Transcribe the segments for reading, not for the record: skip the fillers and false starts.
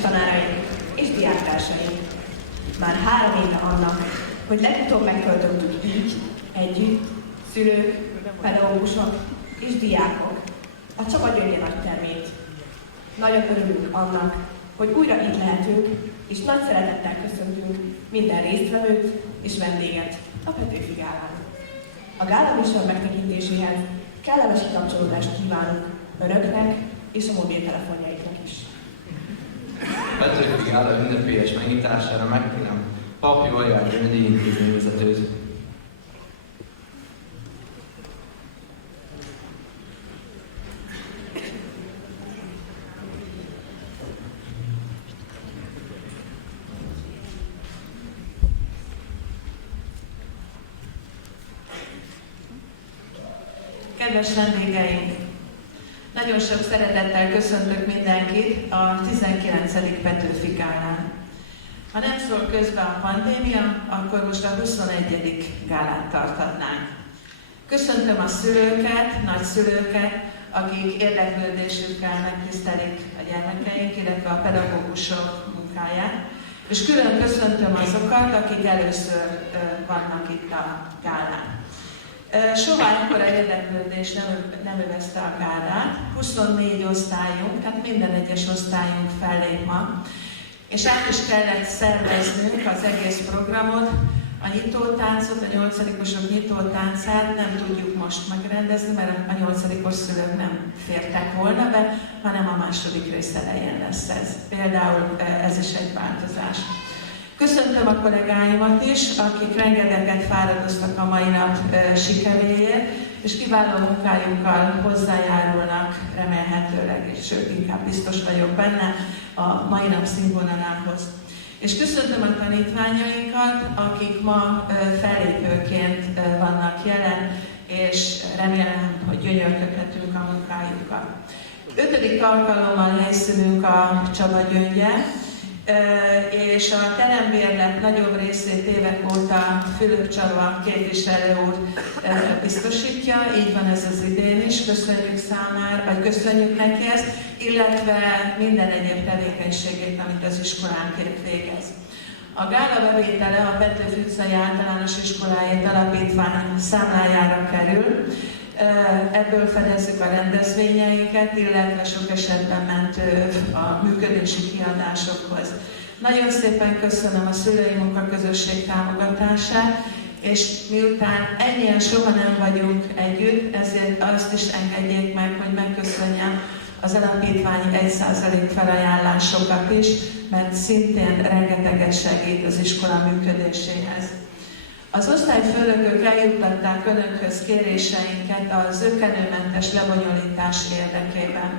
tanáraink és diáktársaink. Már 3 éve annak, hogy legutóbb megtöltöttük így, együtt, szülők, pedagógusok és diákok a Csaba Gyöngye nagytermét. Nagyon örülünk annak, hogy újra itt lehetünk, és nagy szeretettel köszöntünk minden résztvevőt és vendéget a Petőfi Gálán. A gála műsor megtekintéséhez kellemes kikapcsolódást kívánunk Önöknek és a mobiltelefonjaiknak is. A Petőfi Gála ünnepélyes megnyitására megkérem Papi Vajár vendégintézmény vezetőt. Kedves vendégeink! Nagyon sok szeretettel köszöntök mindenkit a 19. Petőfi Gálán. Ha nem szól közbe a pandémia, akkor most a 21. gálát tartatnánk. Köszöntöm a szülőket, nagyszülőket, akik érdeklődésükkel megtisztelik a gyermekeink, illetve a pedagógusok munkáját, és külön köszöntöm azokat, akik először vannak itt a gálán. Soha ekkora érdeklődés nem övezte a gálát. 24 osztályunk, tehát minden egyes osztályunk fellép ma, és át is kellett szerveznünk az egész programot. A nyitótáncot, a 8-osok nyitótáncát nem tudjuk most megrendezni, mert a 8-os szülők nem fértek volna be, hanem a második rész elején lesz ez. Például ez is egy változás. Köszöntöm a kollégáimat is, akik rengeteget fáradoztak a mai nap sikeréért, és kiváló munkájukkal hozzájárulnak remélhetőleg, és sőt, inkább biztos vagyok benne, a mai nap színvonalához. És köszöntöm a tanítványainkat, akik ma fellépőként vannak jelen, és remélem, hogy gyönyörködhetünk a munkájukkal. 5. alkalommal helyszínünk a Csaba Gyöngye, és a terembérlet nagyobb részét évek óta Fülöp Csaba képviselő úr biztosítja, így van ez az idén is, köszönjük számára, vagy köszönjük neki ezt, illetve minden egyéb tevékenységét, amit az iskolánként végez. A gála bevétele a Petőfi utcai általános iskoláit alapítvány számlájára kerül, ebből fedezzük a rendezvényeinket, illetve sok esetben mentő a működési kiadásokhoz. Nagyon szépen köszönöm a szülői munkaközösség támogatását, és miután ennyien soha nem vagyunk együtt, ezért azt is engedjék meg, hogy megköszönjem az alapítványi 1% felajánlásokat is, mert szintén rengeteget segít az iskola működéséhez. Az osztályfőnökök eljuttatták Önökhöz kéréseinket az zökkenőmentes lebonyolítás érdekében.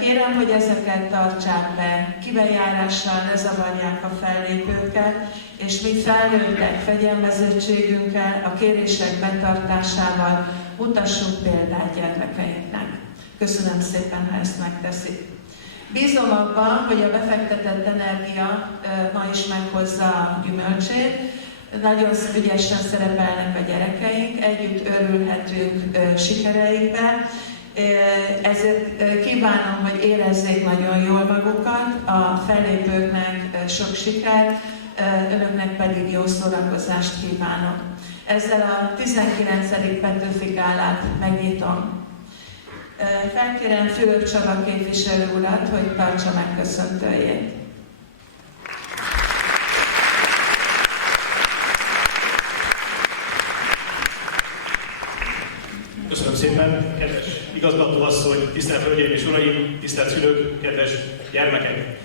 Kérem, hogy ezeket tartsák be, kibejárással ne zavarják a fellépőket, és mi felnőttek fegyelmezettségünkkel, a kérések betartásával mutassunk példát gyermekeinknek. Köszönöm szépen, ha ezt megteszik. Bízom abban, hogy a befektetett energia ma is meghozza a gyümölcsét. Nagyon ügyesen szerepelnek a gyerekeink, együtt örülhetünk sikereikbe, ezért kívánom, hogy érezzék nagyon jól magukat, a fellépőknek sok sikert, Önöknek pedig jó szórakozást kívánok. Ezzel a 19. Petőfi Gálát megnyitom. Felkérem Fülöp Csaba képviselő urat, hogy tartsa meg köszöntőjét. Köszönöm szépen, kedves igazgatóasszony, tisztelt hölgyeim és uraim, tisztelt szülők, kedves gyermekek!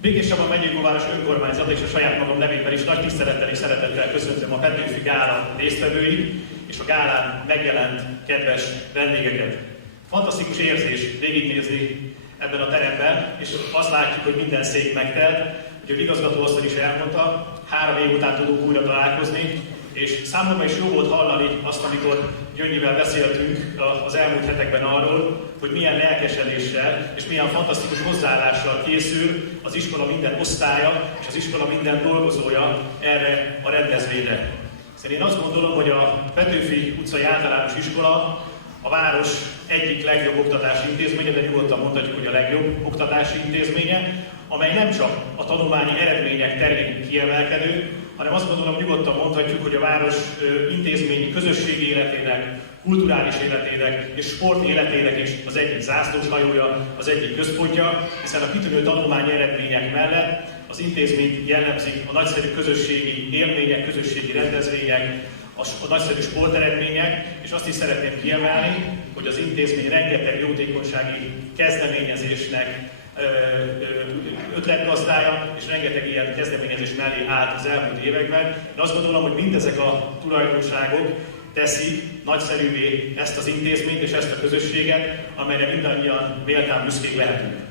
Békéscsaba megyei város önkormányzata és a saját magam nevében is nagy tisztelettel és szeretettel köszöntöm a Petőfi Gála résztvevőit és a gálán megjelent kedves vendégeket. Fantasztikus érzés végignézni ebben a teremben, és azt látjuk, hogy minden szék megtelt. Ugye az igazgatóasszony is elmondta, 3 év után tudunk újra találkozni, és számomra is jó volt hallani azt, amikor Gyöngyivel beszéltünk az elmúlt hetekben arról, hogy milyen lelkesedéssel és milyen fantasztikus hozzáállással készül az iskola minden osztálya és az iskola minden dolgozója erre a rendezvényre. Hiszen én azt gondolom, hogy a Petőfi utcai általános iskola a város egyik legjobb oktatási intézménye, de nyugodtan mondhatjuk, hogy a legjobb oktatási intézménye, amely nem csak a tanulmányi eredmények terén kiemelkedő, hanem azt gondolom nyugodtan mondhatjuk, hogy a város intézményi közösségi életének, kulturális életének és sport életének is az egyik zászlóshajója, az egyik központja, hiszen a kitűnő tanulmányi eredmények mellett az intézményt jellemzik a nagyszerű közösségi élmények, közösségi rendezvények, a nagyszerű sporteredmények, és azt is szeretném kiemelni, hogy az intézmény rengeteg jótékonysági kezdeményezésnek ötletgazdája, és rengeteg ilyen kezdeményezés mellé állt az elmúlt években. De azt gondolom, hogy mindezek a tulajdonságok teszik nagyszerűvé ezt az intézményt és ezt a közösséget, amelyre mindannyian méltán büszkék lehetünk.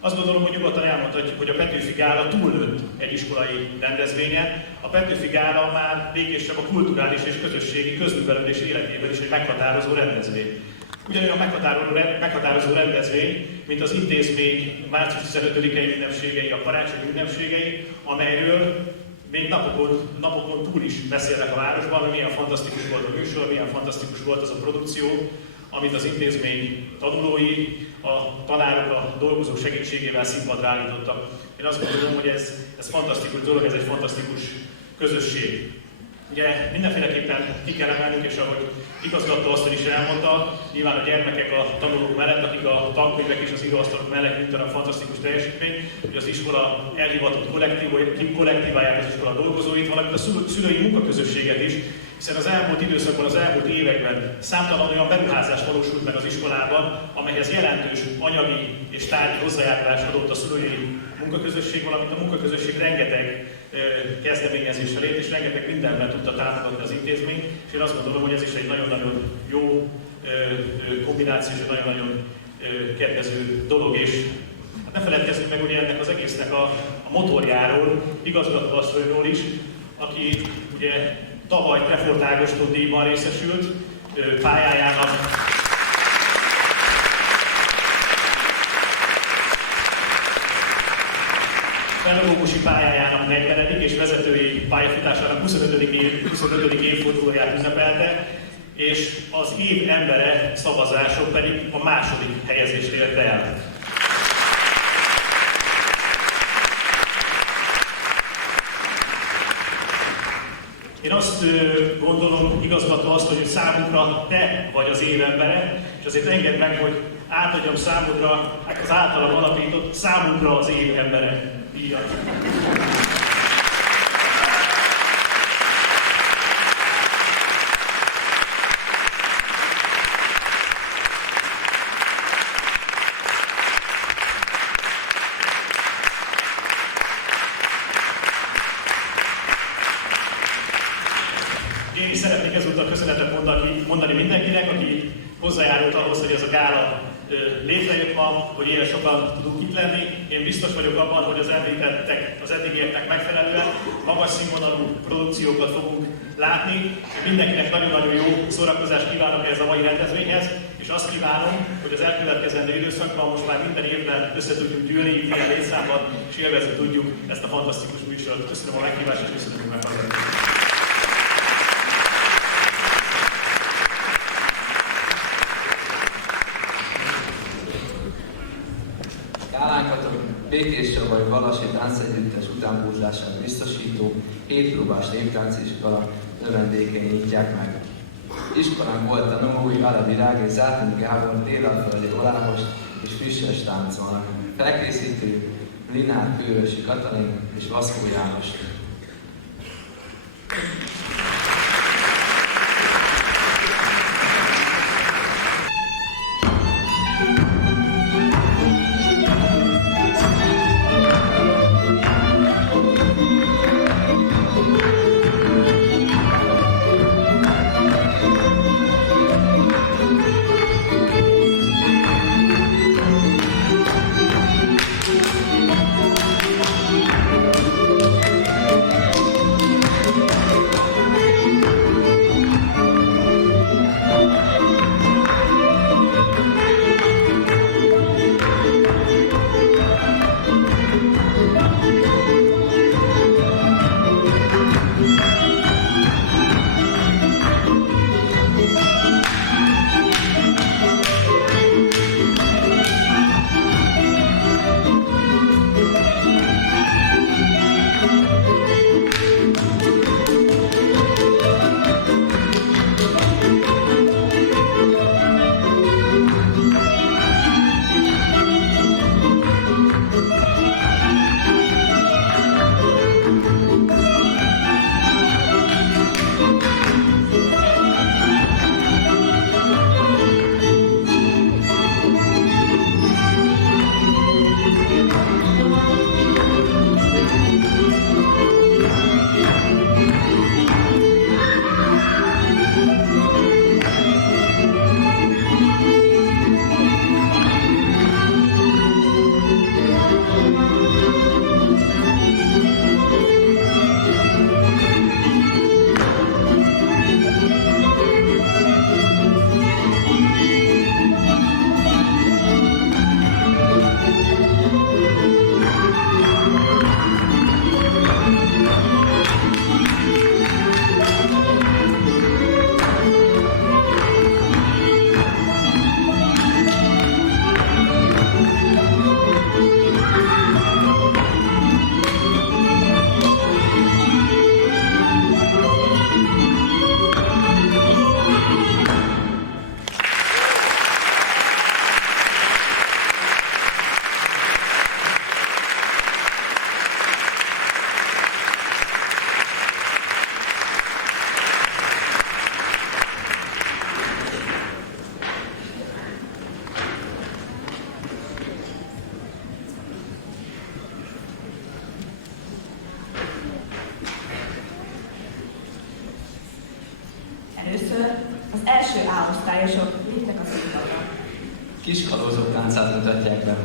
Azt gondolom, hogy nyugodtan elmondhatjuk, hogy a Petőfi Gála túlnőtt egy iskolai rendezvényen. A Petőfi Gála már mégis a kulturális és közösségi közművelődés életében is egy meghatározó rendezvény. Ugyanolyan meghatározó rendezvény, mint az intézmény március 15-i ünnepségei, a karácsonyi ünnepségei, amelyről még napokon túl is beszélnek a városban, hogy milyen fantasztikus volt a műsor, milyen fantasztikus volt az a produkció, amit az intézmény tanulói, a tanárok, a dolgozók segítségével színpadra állítottak. Én azt gondolom, hogy ez fantasztikus dolog, ez egy fantasztikus közösség. Ugye mindenféleképpen ki kell emelnünk, és ahogy igazgató asszony is elmondta, nyilván a gyermekek a tanulók mellett, akik a tankönyvek és az íróasztalok mellett nyújtanak fantasztikus teljesítmény, hogy az iskola elhivatott kollektíváját, az iskola dolgozóit, valamint a szülői munkaközösséget is, hiszen az elmúlt időszakban, az elmúlt években számtalan olyan beruházás valósult meg az iskolában, amelyhez jelentős anyagi és tárgyi hozzájárulást adott a szülői munkaközösség, valamint a munkaközösség rengeteg kezdeményezéssel élt, és rengeteg mindenben tudta támogatni az intézményt, és én azt gondolom, hogy ez is egy nagyon-nagyon jó kombináció, és egy nagyon-nagyon kedvező dolog, és hát ne feledkezzünk meg ugye ennek az egésznek a motorjáról, igazgatóasszonyról is, aki ugye tavaly Trefort Ágoston díjban részesült pályájának. Pedagógusi pályájának 40. és vezetői pályafutásának 25. évfordulóját ünnepelte, és az év embere szavazások pedig a második helyezést érte el. Én azt gondolom, igazgató azt, hogy számunkra te vagy az év embere, és azért engedd meg, hogy átadjam számodra az általam alapított számunkra az év embere díjat. Én is szeretnék ezúttal köszönetet mondani mindenkinek, aki hozzájárult ahhoz, hogy ez a gála létrejött ma, hogy ilyen sokan tudunk itt lenni. Én biztos vagyok abban, hogy az említettek, az eddigieknek megfelelően magas színvonalú produkciókat fogunk látni. Mindenkinek nagyon-nagyon jó szórakozást kívánok ehhez a mai rendezvényhez, és azt kívánom, hogy az elkövetkezendő időszakban most már minden évben össze tudjunk gyűlni itt ilyen létszámban, és élvezni tudjuk ezt a fantasztikus műsort. Köszönöm a meghívást, és köszönöm, hogy meghallgattak. Békés Csabai Valasi Táncegyüttes utánpótlását biztosító 7 próbás néptánciskola növendékei nyitják meg. Iskolán volt tanulói Alevi Rág és Zátony Gábor Délalföldi Oláhost és Füsses táncolnak. Felkészítő Linár Kőrösi Katalin és Vaszkó János. osztályosok léptek a színpadra. Kiskalózok táncát mutatják be.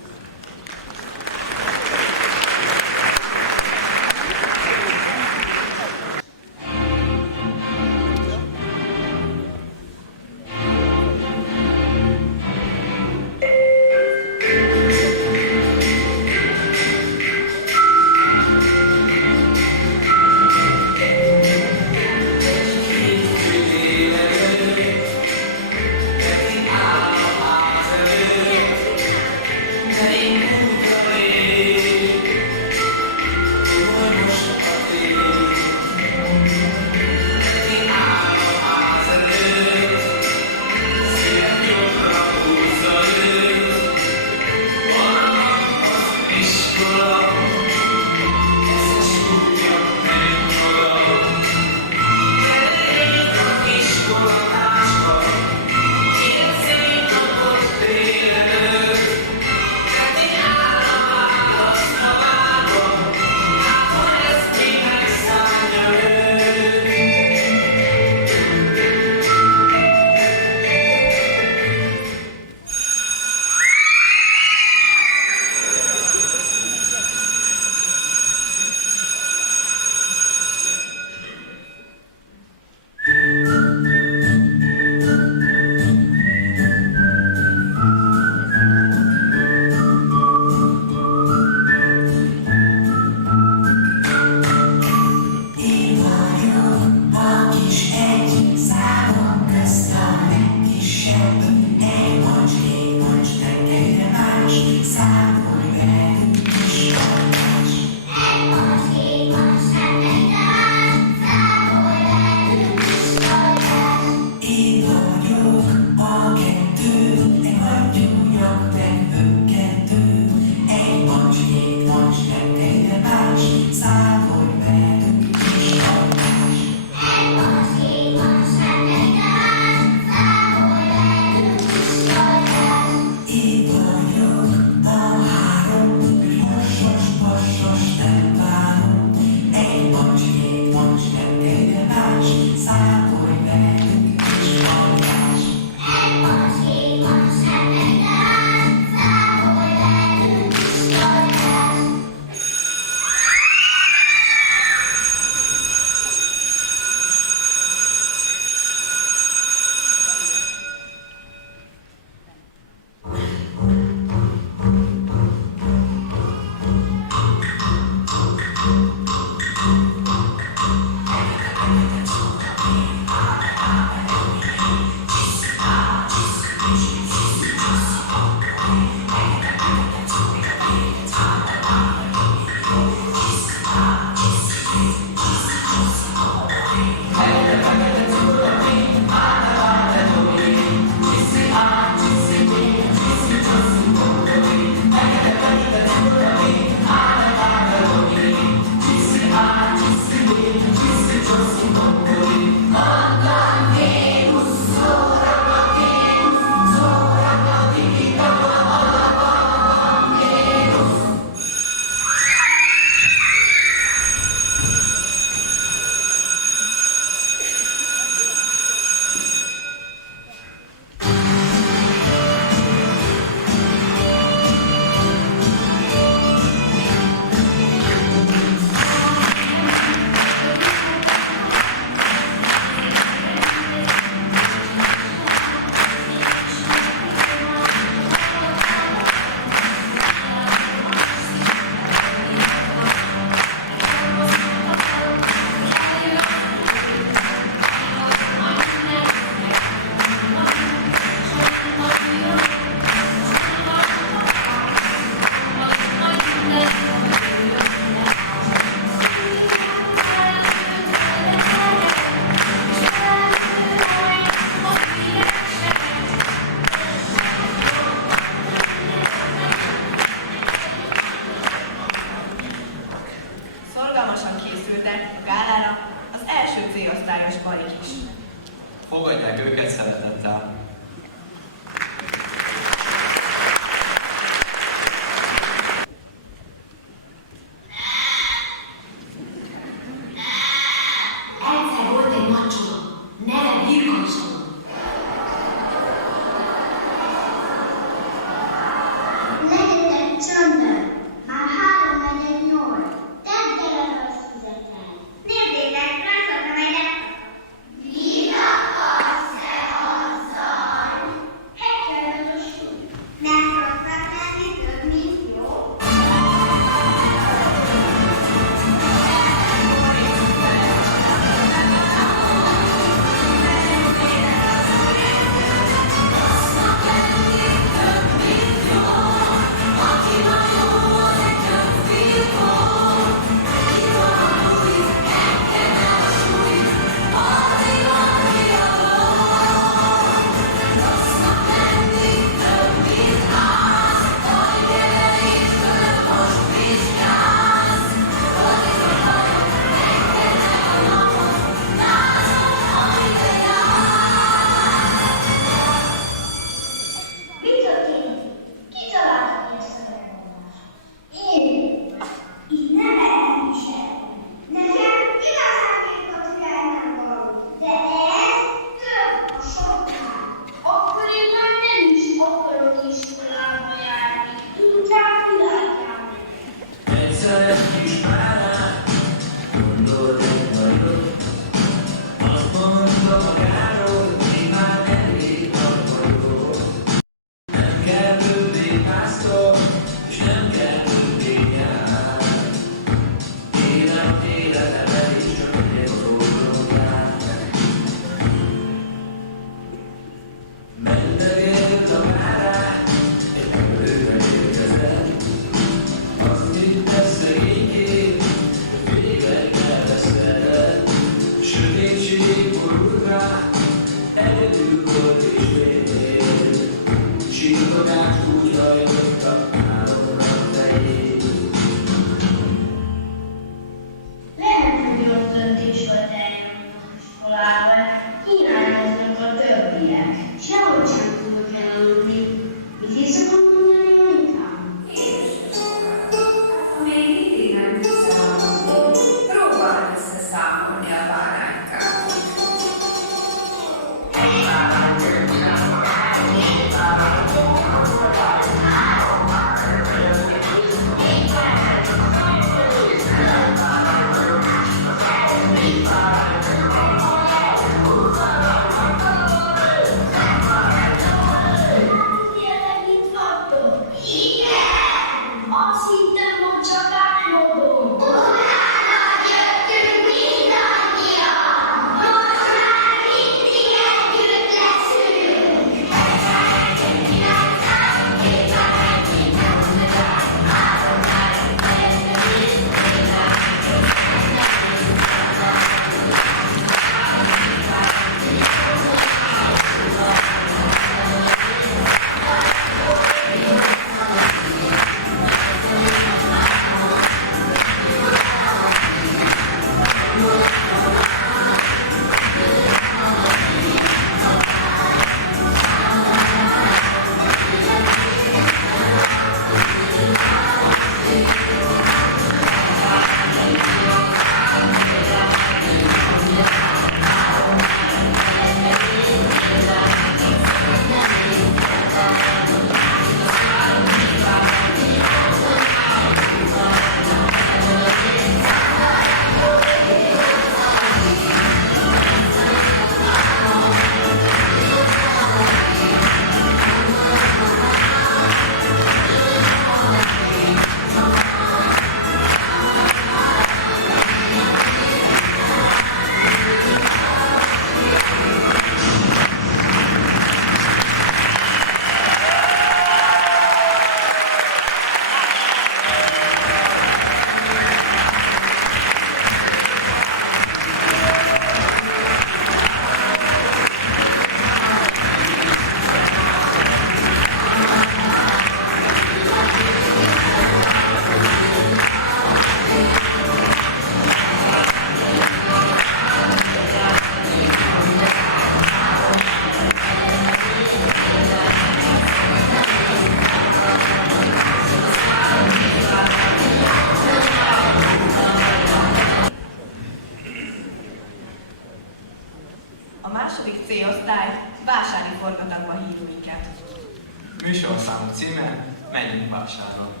menjünk vásárolni.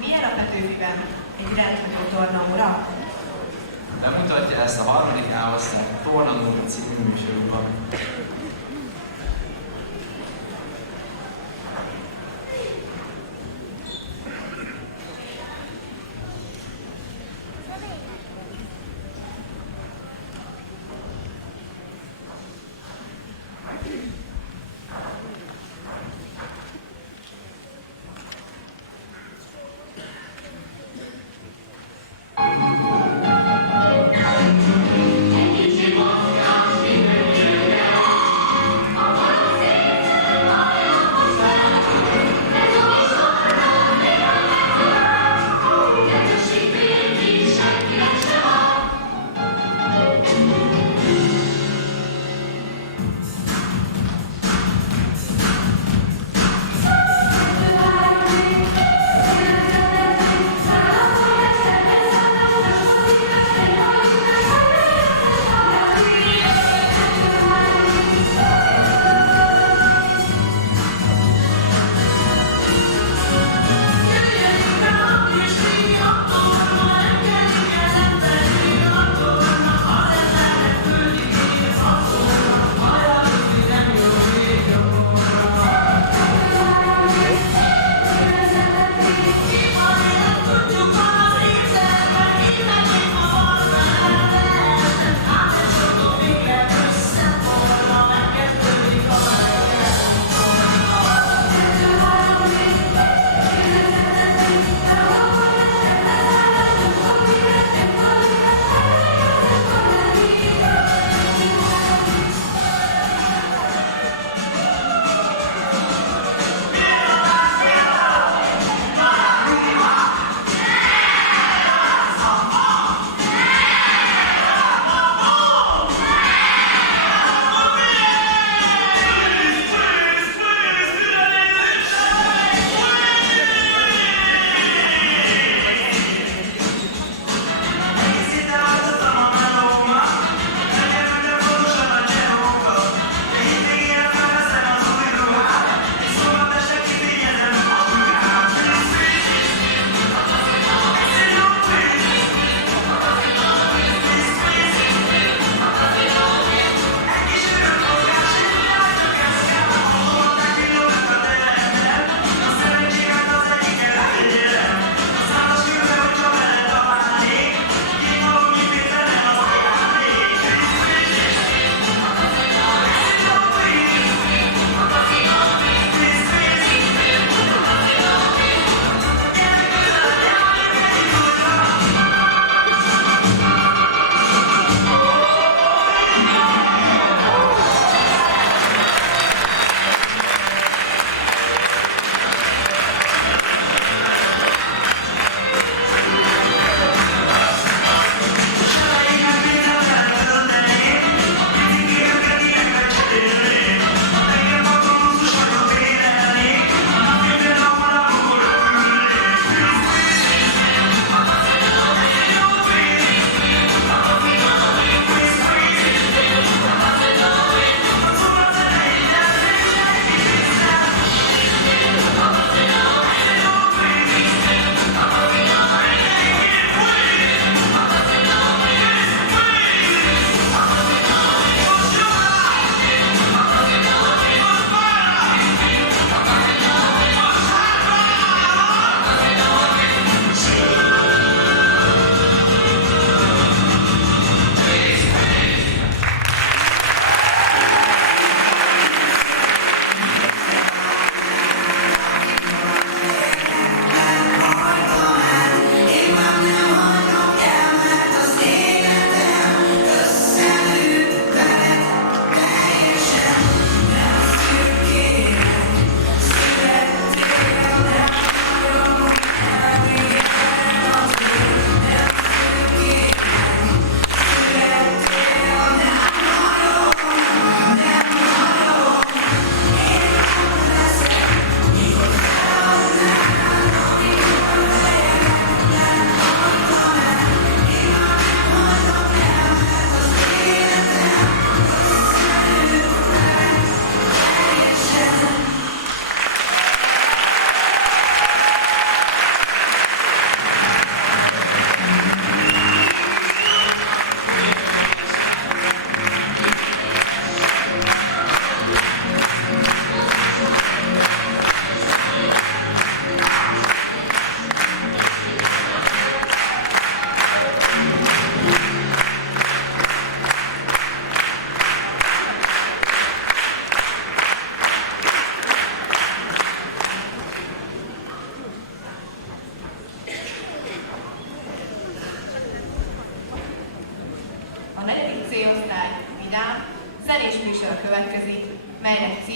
Milyen a Petőfiben egy rendhagyó tornaóra? Bemutatja ezt a harmadik A-osztály Tornadóra című műsorban.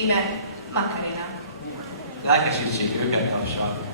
címe Macarena. Lelkesítsék őket tapsal.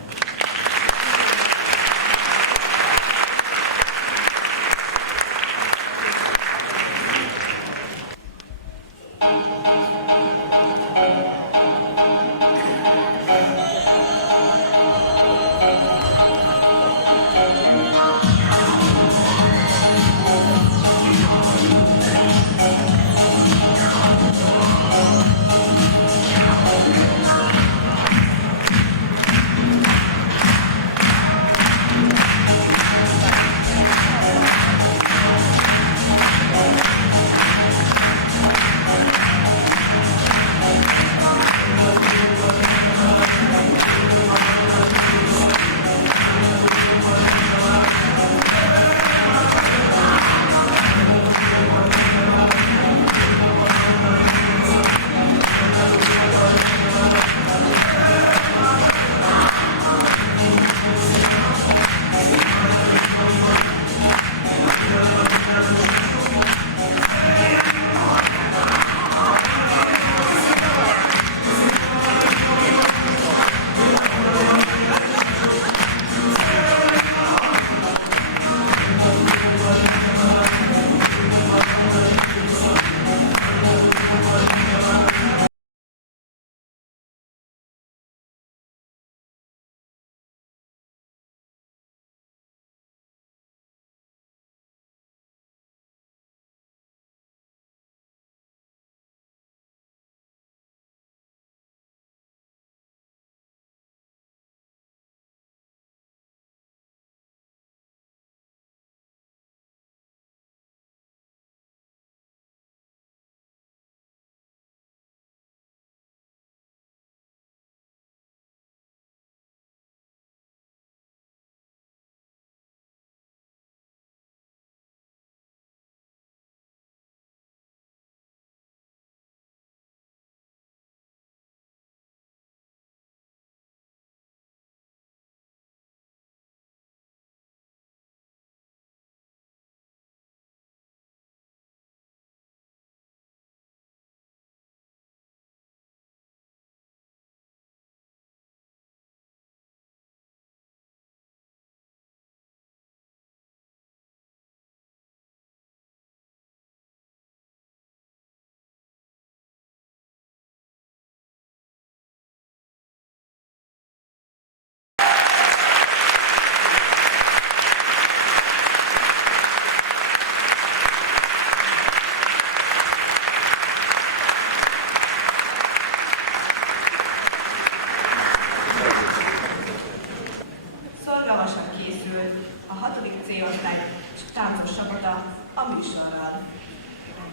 Szorgalmasan készül a 6. C-osztály táncos csapata a műsorral.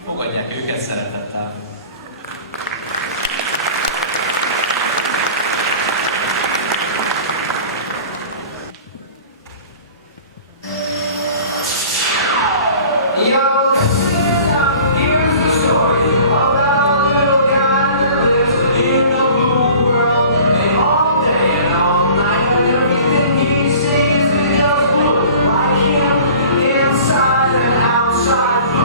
Fogadják őket szeretettel. Inside and outside.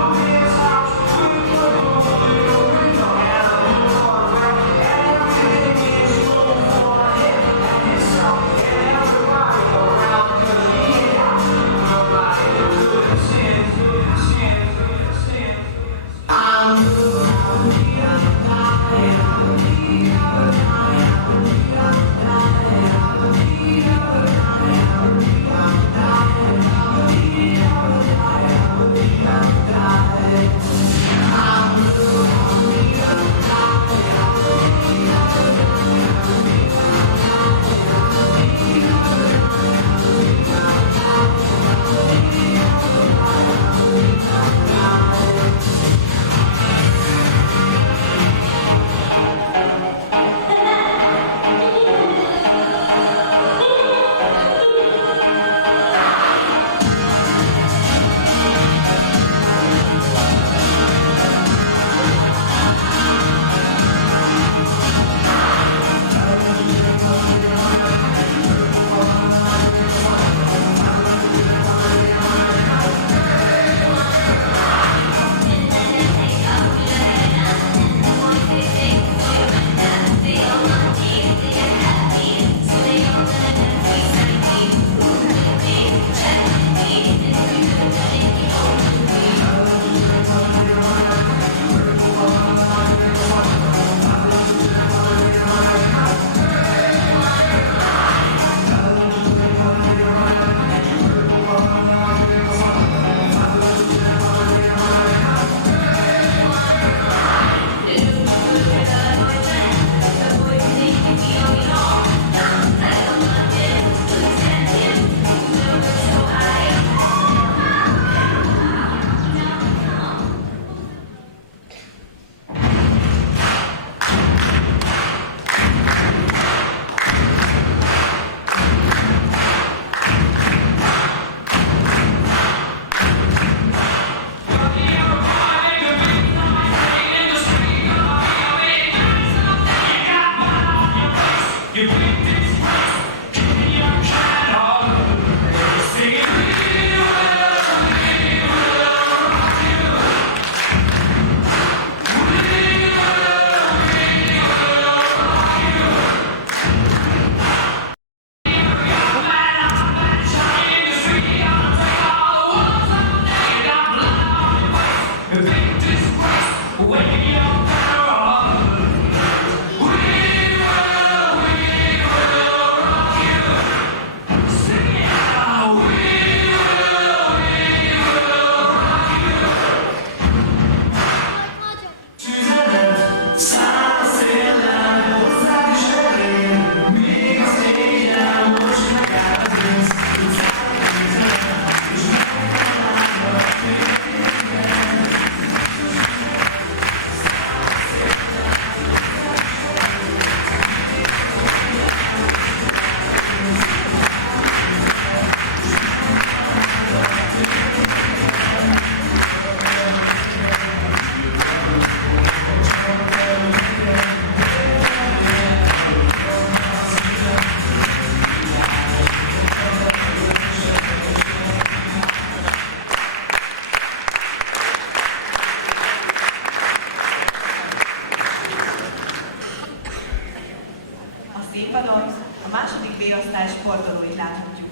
Színpadon a második B-osztály sportolóit láthatjuk.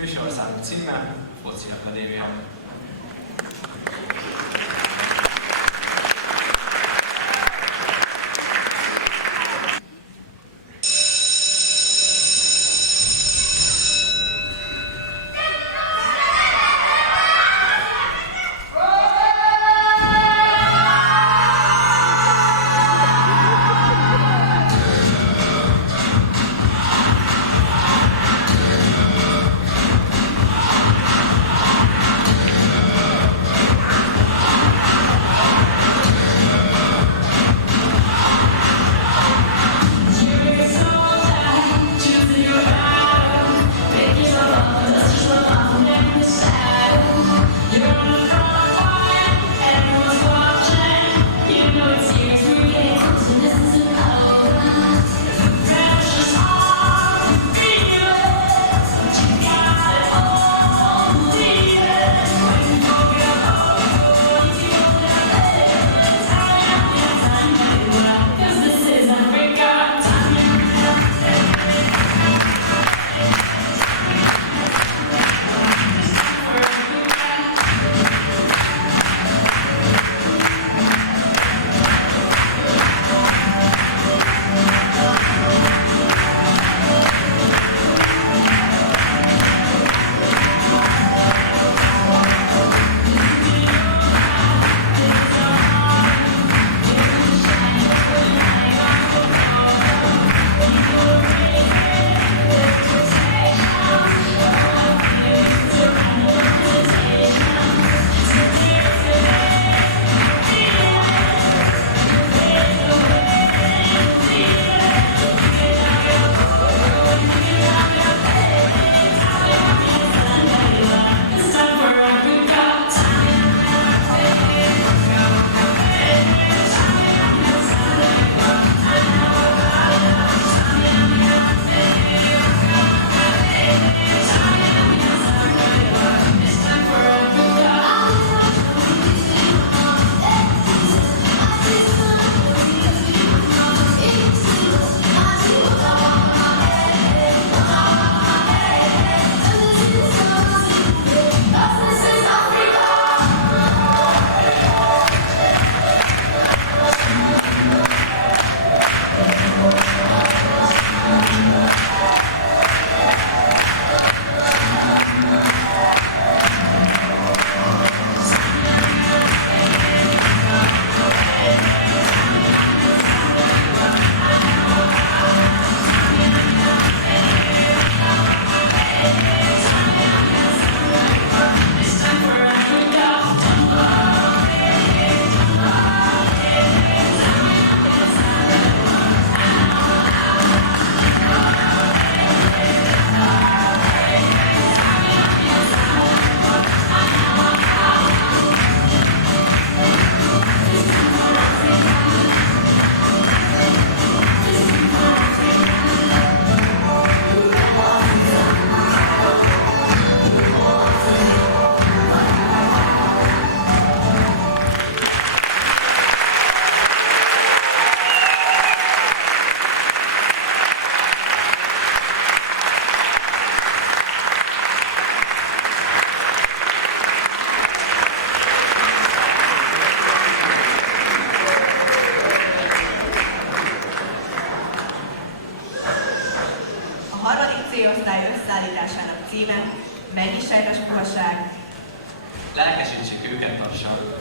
Műsorszámunk címe Foci Akadémia. C-osztály összeállításának címe Mennyi sejmes puhaság. Lelkesítsük őket lassan.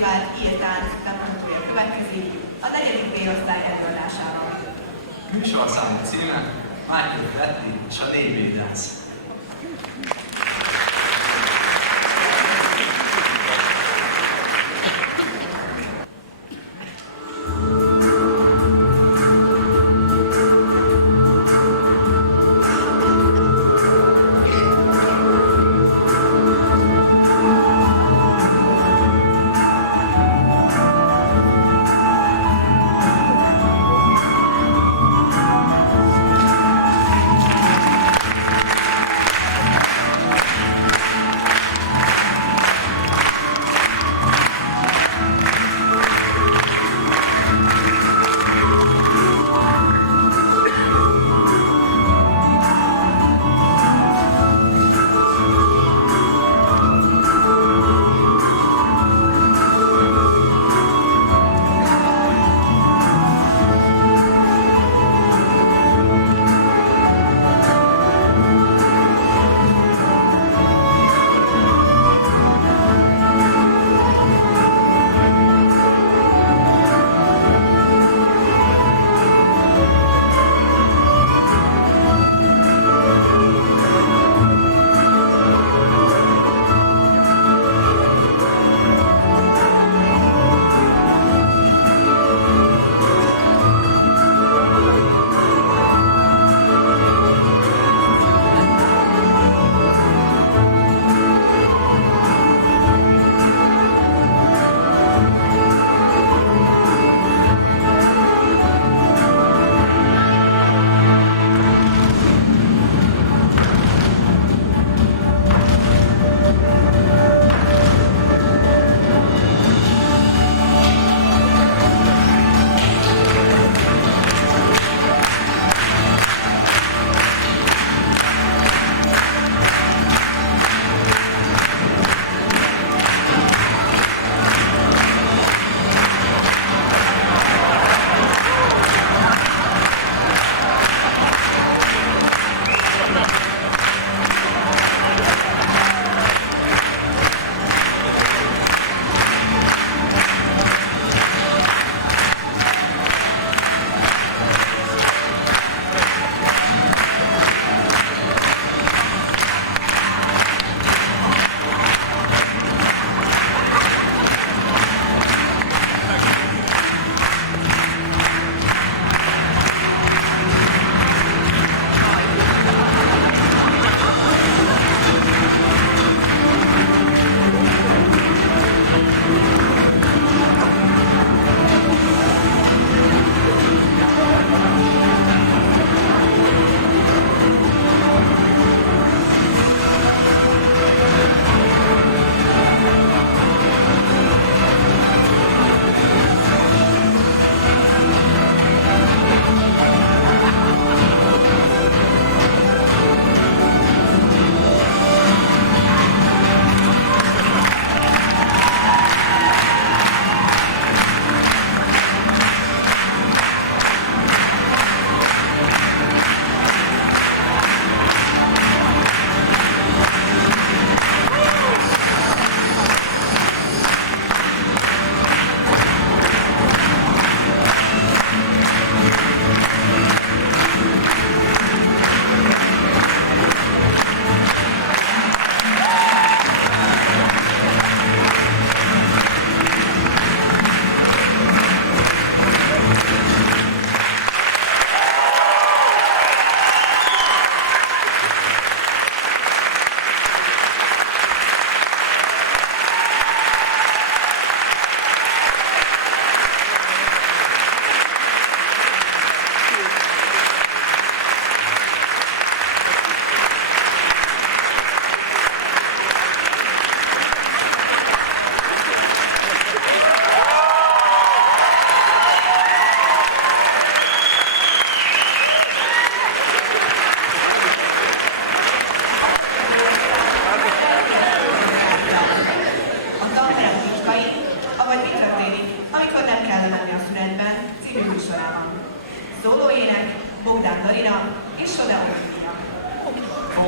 vált írt tánc bemutatója következik a 4. B-osztály előadásával. Műsorszámú címe Michael Flatley és a DB Dance.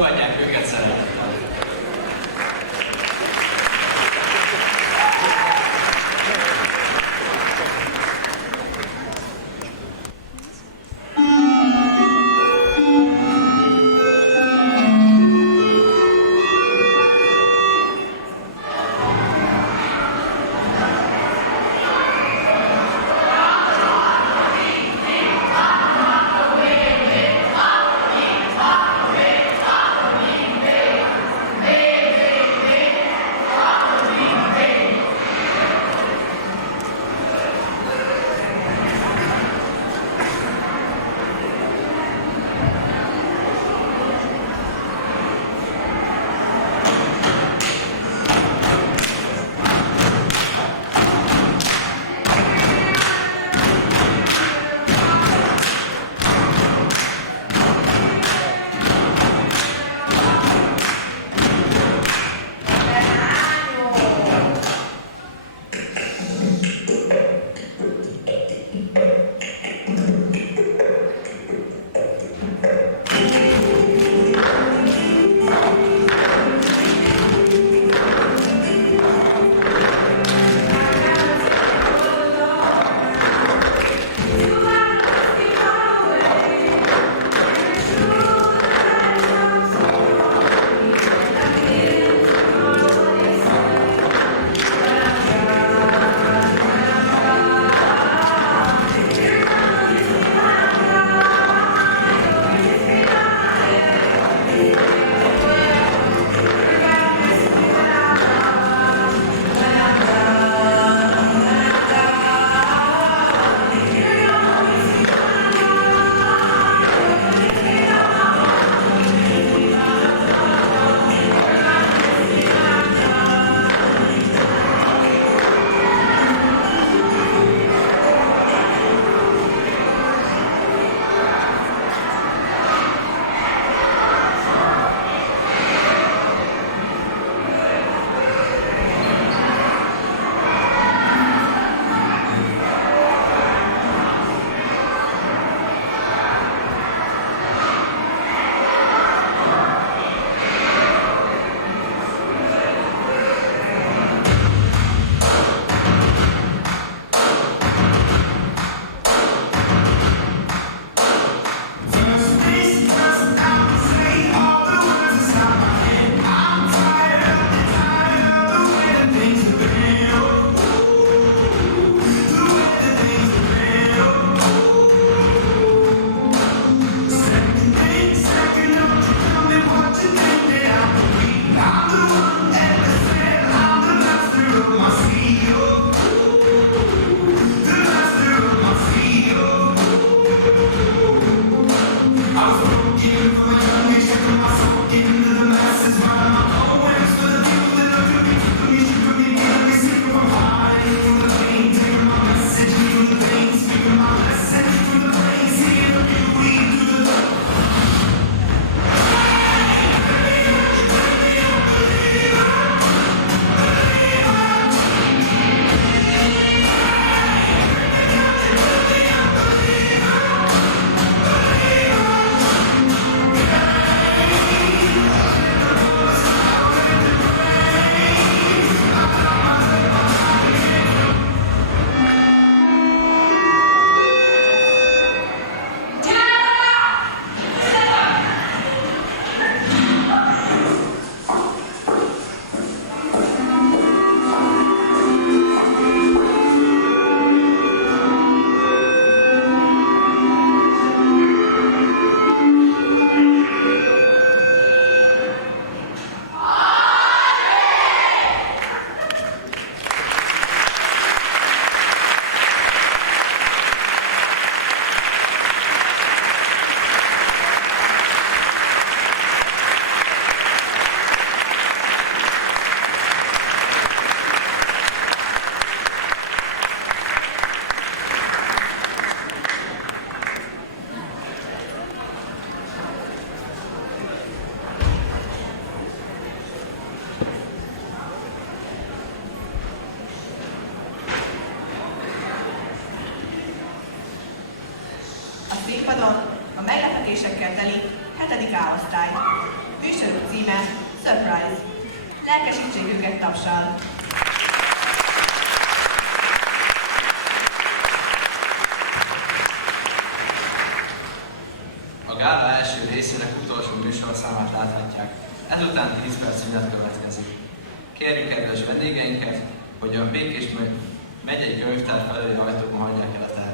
Fogadják őket szeretettel. színpadon a meglepetésekkel teli 7. A-osztály. surprise! Lelkesítsék őket tapsal! A gála első részének utolsó műsorszámát láthatják. Ezután 10 perc szünet következik. Kérjük kedves vendégeinket, hogy a Békés megyei könyvtár felőli ajtókon hagyják el a termet.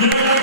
I don't know.